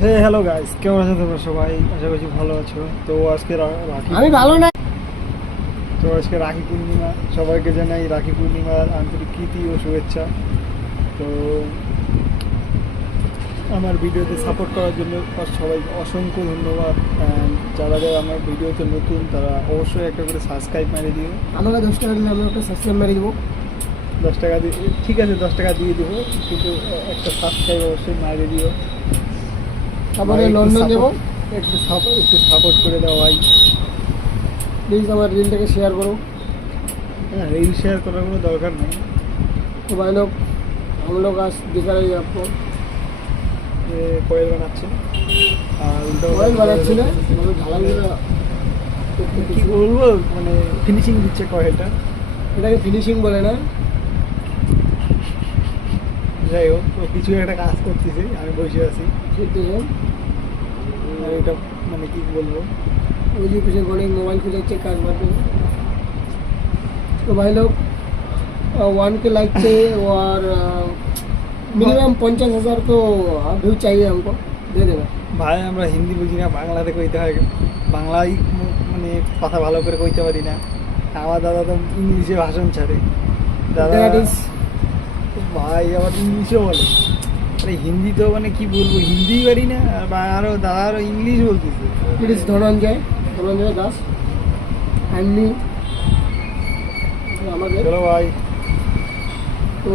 Hello guys, কেমন আছো তোমরা সবাই? আশা করছি ভালো আছো। তো আজকে রাখি আমি ভালো না। তো আজকে রাখি পূর্ণিমা, সবাইকে জানাই রাখি পূর্ণিমার আন্তরিক প্রীতি ও শুভেচ্ছা। তো আমার ভিডিওতে সাপোর্ট করার জন্য সবাইকে অসংখ্য ধন্যবাদ। অ্যান্ড যারা যারা আমার ভিডিওতে নতুন তারা অবশ্যই একটা করে সাবস্ক্রাইব মেরে দিও। আমাকে 10 টাকা দিলে আমি একটা সাবস্ক্রাইব মেরে দেবো। 10 টাকা দিয়ে ঠিক আছে, 10 টাকা দিয়ে দেবো, কিন্তু একটা সাবস্ক্রাইব অবশ্যই মেরে দিও। তারপরে লন্ডন যাবো। একটু সাপোর্ট করে দাও ভাই। প্লিজ আমার রিলটাকে শেয়ার করো। হ্যাঁ, রিল শেয়ার করার কোনো দরকার নেই। तो भाई लोग हम लोग आज दिखा रहे हैं आपको কয়েল বানাচ্ছে আর উল্টো মোবাইল বানাচ্ছি না, আমি ঢালাইগুলো কি বলবো, মানে ফিনিশিং দিচ্ছে কয়েলটা। এটাকে ফিনিশিং বলে না। যাই হোক, তো কিছু একটা কাজ করতেছে, আমি বসে আছি। ठीक है, আর এটা মানে কি বলবো, वो जो पीछे गोड़े मोबाइल को चेक कर पाते हैं। तो भाई लोग 1 के लाइक थे और मिनिमम 50,000 तो व्यू चाहिए हमको, दे देना। ভাই আমরা হিন্দি বুঝি না, বাংলাতে কইতে হয়। বাংলাই মানে কথা ভালো করে কইতে পারি না। আমার দাদা তো ইংলিশে ভাষণ ছাড়ে। দাদা That is ভাই আবার ইংলিশও বলে। আরে হিন্দি তো মানে কি বলবো, হিন্দি পারি না, আর আরও দাদা আরও ইংলিশ বলতেছে। it is Dhananjay Das and me আমাদের। চলো ভাই। তো